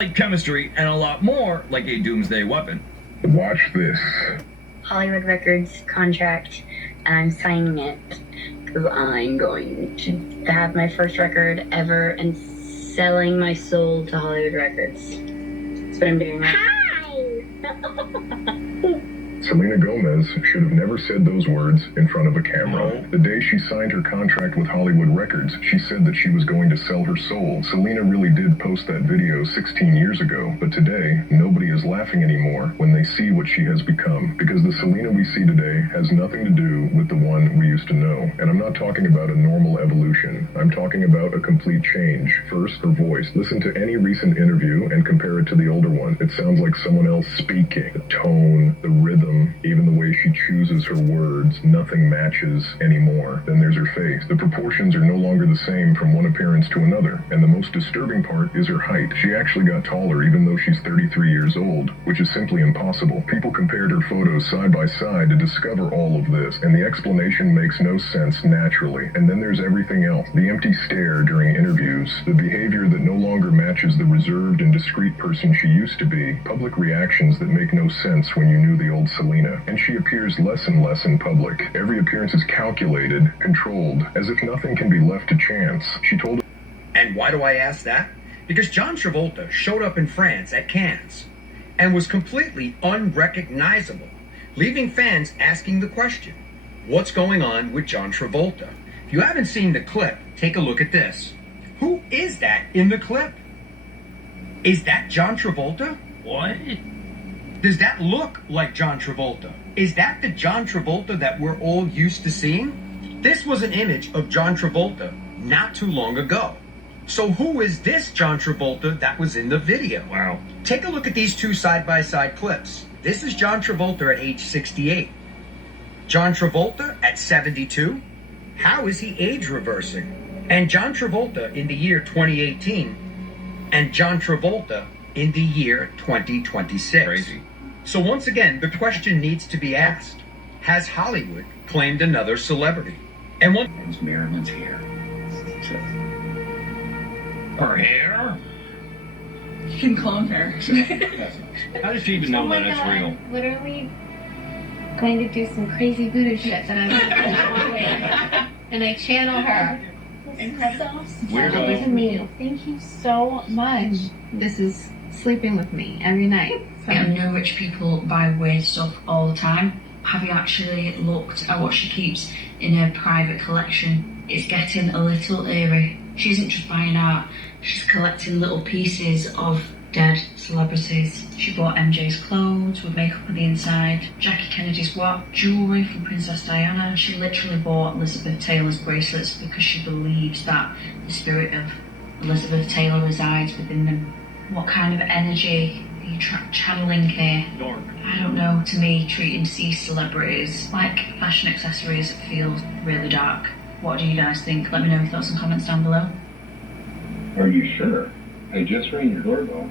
like chemistry, and a lot more like a doomsday weapon. Watch this. Hollywood Records contract, and I'm signing it because I'm going to have my first record ever and selling my soul to Hollywood Records. That's what I'm doing. Hi! Selena Gomez should have never said those words in front of a camera. The day she signed her contract with Hollywood Records, she said that she was going to sell her soul. Selena really did post that video 16 years ago, but today, nobody is laughing anymore when they see what she has become, because the Selena we see today has nothing to do with the one we used to know. And I'm not talking about a normal evolution. I'm talking about a complete change. First, her voice. Listen to any recent interview and compare it to the older one. It sounds like someone else speaking. The tone, the rhythm, even the way she chooses her words, nothing matches anymore. Then there's her face. The proportions are no longer the same from one appearance to another. And the most disturbing part is her height. She actually got taller even though she's 33 years old, which is simply impossible. People compared her photos side by side to discover all of this, and the explanation makes no sense naturally. And then there's everything else. The empty stare during interviews, the behavior that no longer matches the reserved and discreet person she used to be, public reactions that make no sense when you knew the old Selena, and she appears less and less in public. Every appearance is calculated, controlled, as if nothing can be left to chance. She told... And why do I ask that? Because John Travolta showed up in France at Cannes and was completely unrecognizable, leaving fans asking the question, what's going on with John Travolta? If you haven't seen the clip, take a look at this. Who is that in the clip? Is that John Travolta? What? Does that look like John Travolta? Is that the John Travolta that we're all used to seeing? This was an image of John Travolta not too long ago. So who is this John Travolta that was in the video? Wow. Take a look at these two side-by-side clips. This is John Travolta at age 68. John Travolta at 72? How is he age reversing? And John Travolta in the year 2018 and John Travolta in the year 2026. Crazy. So once again, the question needs to be asked. Has Hollywood claimed another celebrity? And one... It's Marilyn's hair. Her hair? You can clone her. How does she even know that it's real? Literally going to do some crazy voodoo shit that I'm and I channel her. Incredible. Weirdo. Amazing. Thank you so much. This is sleeping with me every night. So. I know rich people buy weird stuff all the time. Have you actually looked at what she keeps in her private collection? It's getting a little eerie. She isn't just buying art, she's collecting little pieces of dead celebrities. She bought MJ's clothes with makeup on the inside, Jackie Kennedy's watch, jewellery from Princess Diana. She literally bought Elizabeth Taylor's bracelets because she believes that the spirit of Elizabeth Taylor resides within them. What kind of energy are you channeling here? Dark. I don't know. To me, treating deceased celebrities like fashion accessories feels really dark. What do you guys think? Let me know your thoughts and comments down below. Are you sure? I just rang your doorbell.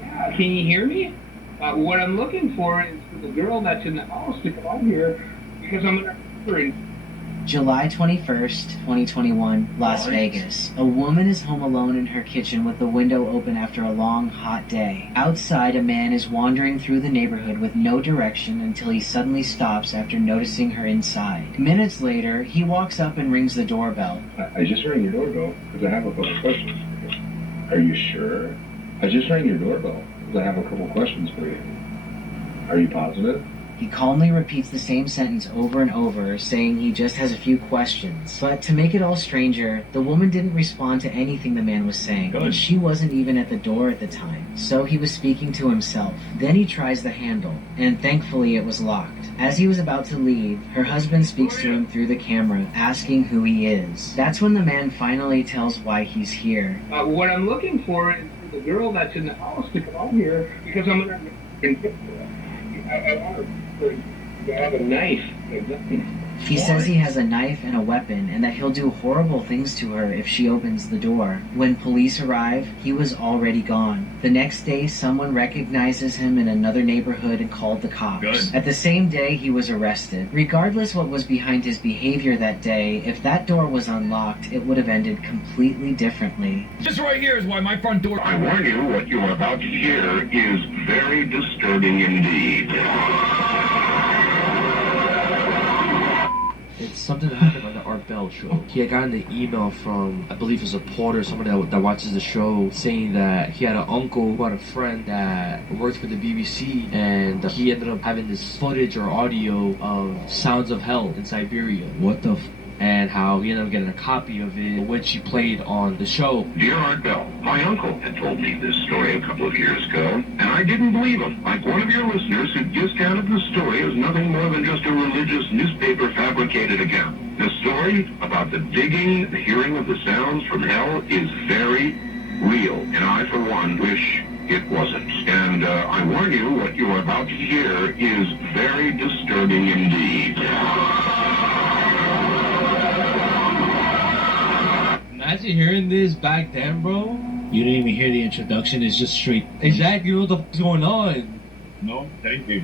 Yeah, can you hear me? What I'm looking for is for the girl that's in the house to come out here because I'm wondering. July 21st, 2021, Las Vegas. A woman is home alone in her kitchen with the window open after a long, hot day. Outside, a man is wandering through the neighborhood with no direction until he suddenly stops after noticing her inside. Minutes later, he walks up and rings the doorbell. I just rang your doorbell because I have a couple questions for you. Are you sure? I just rang your doorbell because I have a couple questions for you. Are you positive? He calmly repeats the same sentence over and over, saying he just has a few questions. But to make it all stranger, the woman didn't respond to anything the man was saying, Good. and she wasn't even at the door at the time, so he was speaking to himself. Then he tries the handle, and thankfully it was locked. As he was about to leave, her husband speaks to him through the camera, asking who he is. That's when the man finally tells why he's here. What I'm looking for is for the girl that's in the house to come out here because I'm wondering. I want her to have a knife. He says he has a knife and a weapon and that he'll do horrible things to her if she opens the door. When police arrive, he was already gone. The next day, someone recognizes him in another neighborhood and called the cops. Good. At the same day, he was arrested. Regardless what was behind his behavior that day, if that door was unlocked, it would have ended completely differently. This right here is why my front door. I warn you, what you are about to hear is very disturbing indeed. It's something that happened on the Art Bell show. He had gotten an email from, I believe, a supporter, someone that watches the show, saying that he had an uncle who had a friend that worked for the BBC, and he ended up having this footage or audio of Sounds of Hell in Siberia. What the and how he ended up getting a copy of it, which he played on the show. Dear Art Bell, my uncle had told me this story a couple of years ago, and I didn't believe him. Like one of your listeners who discounted the story as nothing more than just a religious newspaper fabricated account. The story about the digging, the hearing of the sounds from hell is very real, and I, for one, wish it wasn't. And I warn you, what you are about to hear is very disturbing indeed. Imagine hearing this back then, bro. You didn't even hear the introduction. It's just straight. Exactly what the fuck's going on. No, thank you.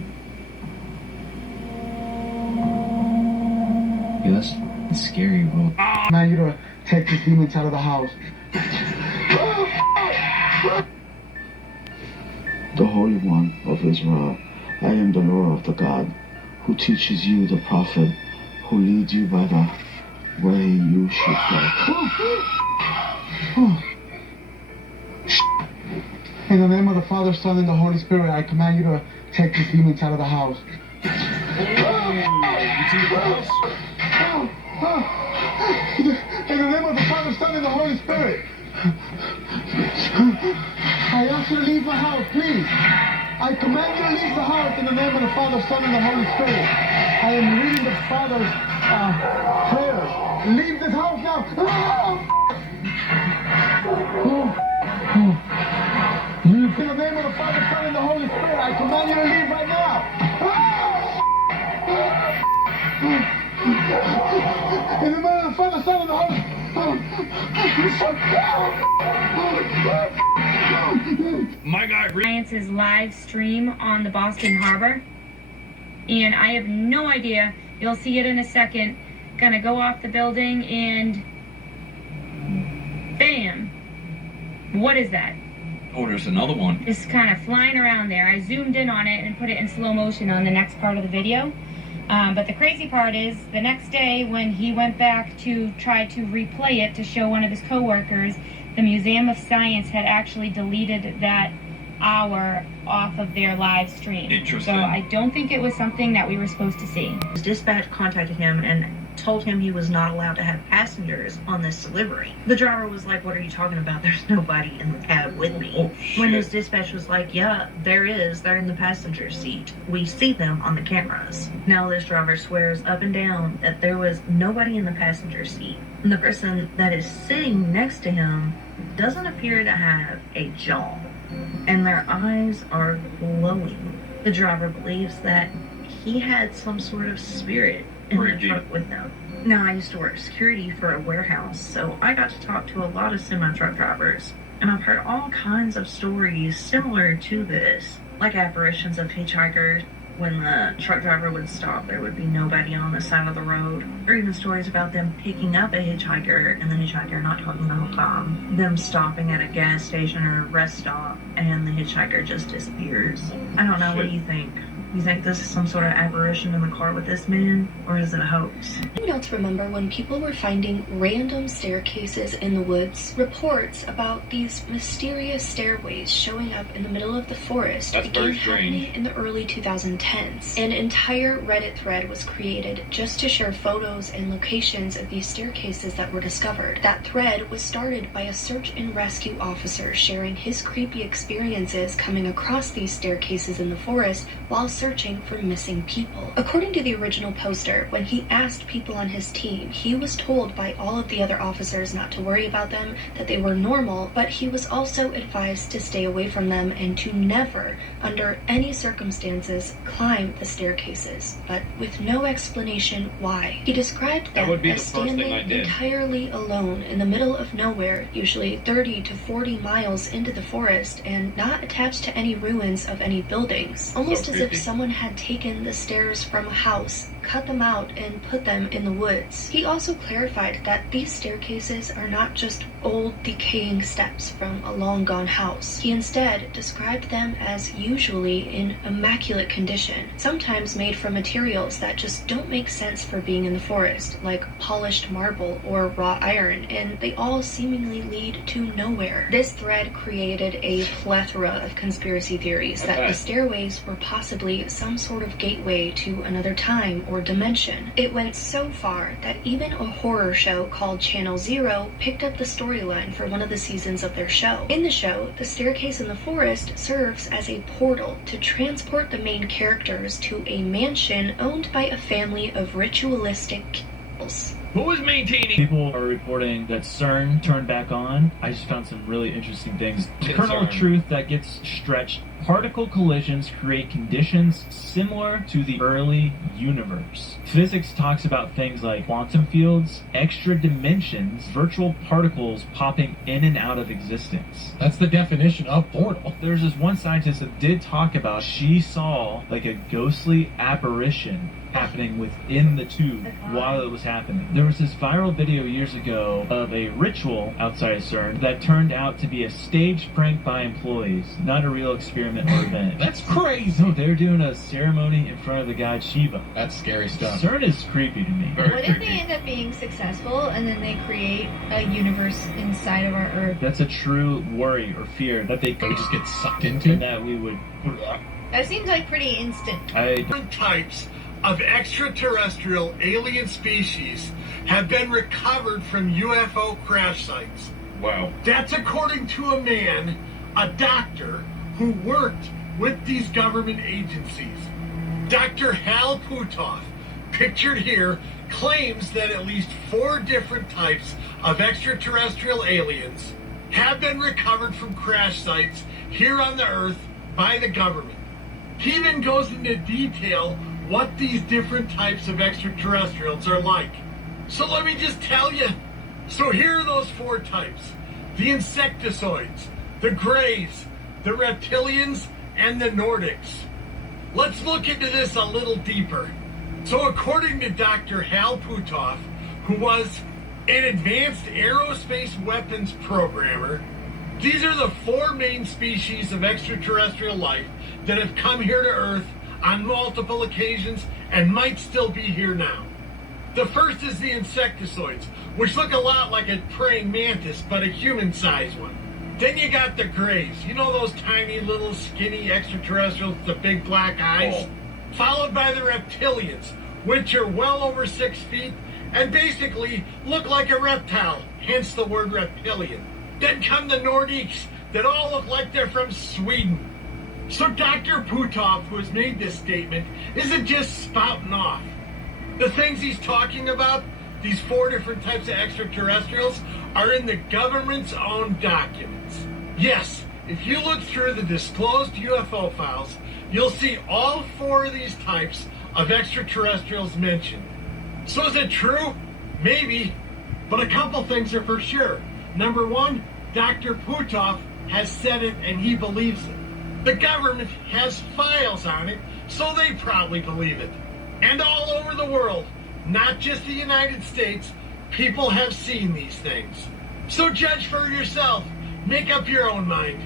Yeah, that's scary, bro. Now you to take these demons out of the house. The Holy One of Israel, I am the Lord of the God, who teaches you the prophet, who leads you by the way you should go. In the name of the Father, Son, and the Holy Spirit, I command you to take these demons out of the house. In the name of the Father, Son, and the Holy Spirit, I ask you to leave my house, please. I command you to leave the house in the name of the Father, Son, and the Holy Spirit. I am reading the Father's prayers. Leave this house now. In the name of the Father, Son, and the Holy Spirit, I command you to leave right now. In the name of the Father, Son, and the Holy Spirit. My guy. Science's live stream on the Boston Harbor, and I have no idea. You'll see it in a second. Gonna go off the building and bam! What is that? Oh, there's another one. Just kind of flying around there. I zoomed in on it and put it in slow motion on the next part of the video. But the crazy part is, the next day when he went back to try to replay it to show one of his co-workers, the Museum of Science had actually deleted that hour off of their live stream. Interesting. So I don't think it was something that we were supposed to see. Dispatch contacted him and told him he was not allowed to have passengers on this delivery. The driver was like, "What are you talking about? There's nobody in the cab with me." Oh, when his dispatch was like, "Yeah, there is. They're in the passenger seat. We see them on the cameras." Now this driver swears up and down that there was nobody in the passenger seat. And the person that is sitting next to him doesn't appear to have a jaw, and their eyes are glowing. The driver believes that he had some sort of spirit in the truck with them. Now, I used to work security for a warehouse, so I got to talk to a lot of semi-truck drivers, and I've heard all kinds of stories similar to this, like apparitions of hitchhikers. When the truck driver would stop, there would be nobody on the side of the road, or even stories about them picking up a hitchhiker and the hitchhiker not talking the whole time, them stopping at a gas station or a rest stop, and the hitchhiker just disappears. I don't know, what do you think? You think this is some sort of apparition in the car with this man, or is it a hoax? You know, to remember when people were finding random staircases in the woods, reports about these mysterious stairways showing up in the middle of the forest began happening in the early 2010s. An entire Reddit thread was created just to share photos and locations of these staircases that were discovered. That thread was started by a search and rescue officer sharing his creepy experience experiences coming across these staircases in the forest while searching for missing people. According to the original poster, when he asked people on his team, he was told by all of the other officers not to worry about them, that they were normal, but he was also advised to stay away from them and to never, under any circumstances, climb the staircases, but with no explanation why. He described them as standing entirely alone in the middle of nowhere, usually 30 to 40 miles into the forest, and not attached to any ruins of any buildings, almost as if someone had taken the stairs from a house, cut them out, and put them in the woods. He also clarified that these staircases are not just old, decaying steps from a long-gone house. He instead described them as usually in immaculate condition, sometimes made from materials that just don't make sense for being in the forest, like polished marble or raw iron, and they all seemingly lead to nowhere. This thread created a plethora of conspiracy theories that the stairways were possibly some sort of gateway to another time or dimension. It went so far that even a horror show called Channel Zero picked up the storyline for one of the seasons of their show. In the show, the staircase in the forest serves as a portal to transport the main characters to a mansion owned by a family of ritualistic cannibals. Who is maintaining? People are reporting that CERN turned back on. I just found some really interesting things. The kernel of truth that gets stretched. Particle collisions create conditions similar to the early universe. Physics talks about things like quantum fields, extra dimensions, virtual particles popping in and out of existence. That's the definition of portal. There's this one scientist that did talk about she saw like a ghostly apparition happening within the tube while it was happening. There was this viral video years ago of a ritual outside of CERN that turned out to be a staged prank by employees, not a real experiment or event. That's crazy. No, they're doing a ceremony in front of the god Shiva. That's scary stuff. CERN is creepy to me. What if they end up being successful and then they create a universe inside of our Earth? That's a true worry or fear that they could just get sucked into. And that we would. That seems like pretty instant. Different types of extraterrestrial alien species have been recovered from UFO crash sites. Wow. That's according to a man, a doctor, who worked with these government agencies. Dr. Hal Puthoff, pictured here, claims that at least 4 different types of extraterrestrial aliens have been recovered from crash sites here on the Earth by the government. He even goes into detail what these different types of extraterrestrials are like. So let me just tell you. So here are those 4 types. The insectoids, the greys, the reptilians, and the Nordics. Let's look into this a little deeper. So according to Dr. Hal Puthoff, who was an advanced aerospace weapons programmer, these are the 4 main species of extraterrestrial life that have come here to Earth on multiple occasions and might still be here now. The first is the insectoids, which look a lot like a praying mantis, but a human-sized one. Then you got the greys, you know those tiny little skinny extraterrestrials with the big black eyes? Followed by the reptilians, which are well over 6 feet and basically look like a reptile, hence the word reptilian. Then come the Nordiques that all look like they're from Sweden. So Dr. Puthoff, who has made this statement, isn't just spouting off. The things he's talking about, these 4 different types of extraterrestrials, are in the government's own documents. Yes, if you look through the disclosed UFO files, you'll see all 4 of these types of extraterrestrials mentioned. So is it true? Maybe. But a couple things are for sure. Number 1, Dr. Puthoff has said it and he believes it. The government has files on it, so they probably believe it. And all over the world, not just the United States, people have seen these things. So judge for yourself, make up your own mind,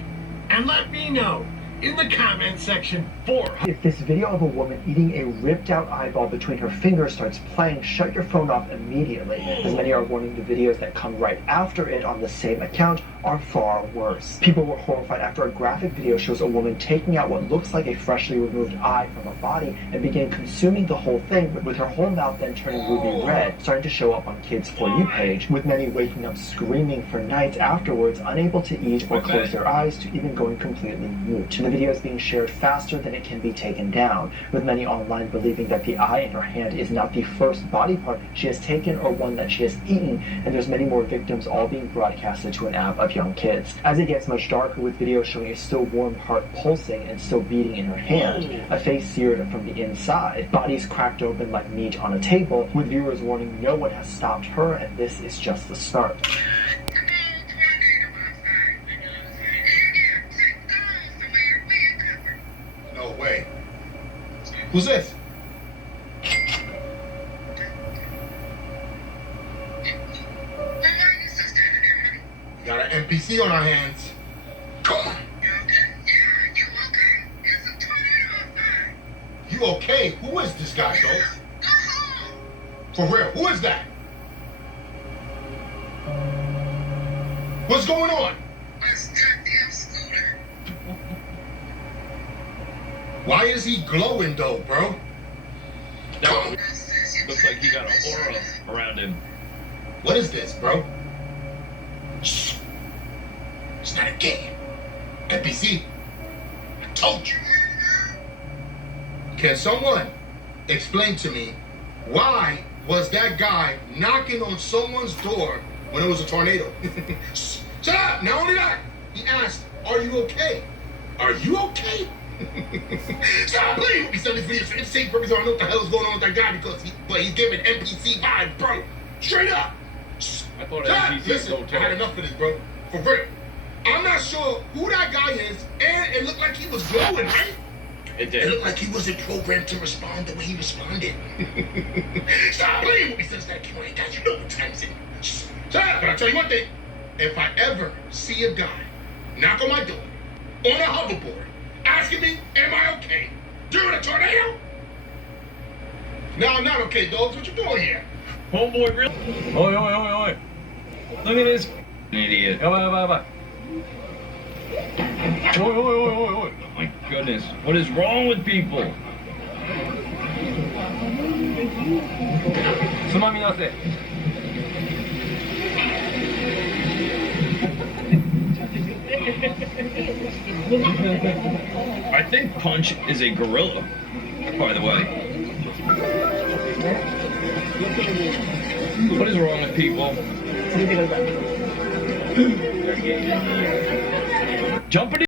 and let me know in the comment section for. If this video of a woman eating a ripped out eyeball between her fingers starts playing, shut your phone off immediately, as many are warning the videos that come right after it on the same account are far worse. People were horrified after a graphic video shows a woman taking out what looks like a freshly removed eye from her body and began consuming the whole thing, with her whole mouth then turning ruby red, starting to show up on Kids For You page, with many waking up screaming for nights afterwards, unable to eat or close their eyes, to even going completely mute. The video is being shared faster than it can be taken down, with many online believing that the eye in her hand is not the first body part she has taken or one that she has eaten, and there's many more victims all being broadcasted to an app of young kids. As it gets much darker, with videos showing a still warm heart pulsing and still beating in her hand, a face seared from the inside, bodies cracked open like meat on a table, with viewers warning no one has stopped her and this is just the start. No way. Who's this? We got an NPC on our hands. Come on. You okay? Who is this guy, though? For real, who is that? What's going on? Why is he glowing though, bro? Looks like he got an aura around him. What is this, bro? Shh. It's not a game. NPC. I told you. Can someone explain to me why was that guy knocking on someone's door when it was a tornado? Shut up! Not only that, he asked, "Are you okay? Are you okay?" Stop playing with me. Some of these videos for insane purpose. I don't know what the hell is going on with that guy but he's giving NPC vibes, bro. Straight up. I thought NPC. Listen, I had enough of this, bro. For real. I'm not sure who that guy is, and it looked like he was glowing, right? It did. It looked like he wasn't programmed to respond the way he responded. Stop playing with me since that came on, guys. You know what time is it? Shut up. But I'll tell you one thing. If I ever see a guy knock on my door on a hoverboard asking me, am I okay during a tornado? No, I'm not okay, dogs. What you doing here? Homeboy, really? Oi, oi, oi, oi. Look at this idiot. Oi, oi, oi, oi. Oi, oi, oi, oi, oi. Oh my goodness. What is wrong with people? Sumaminase. I think Punch is a gorilla, by the way. What is wrong with people? Jumping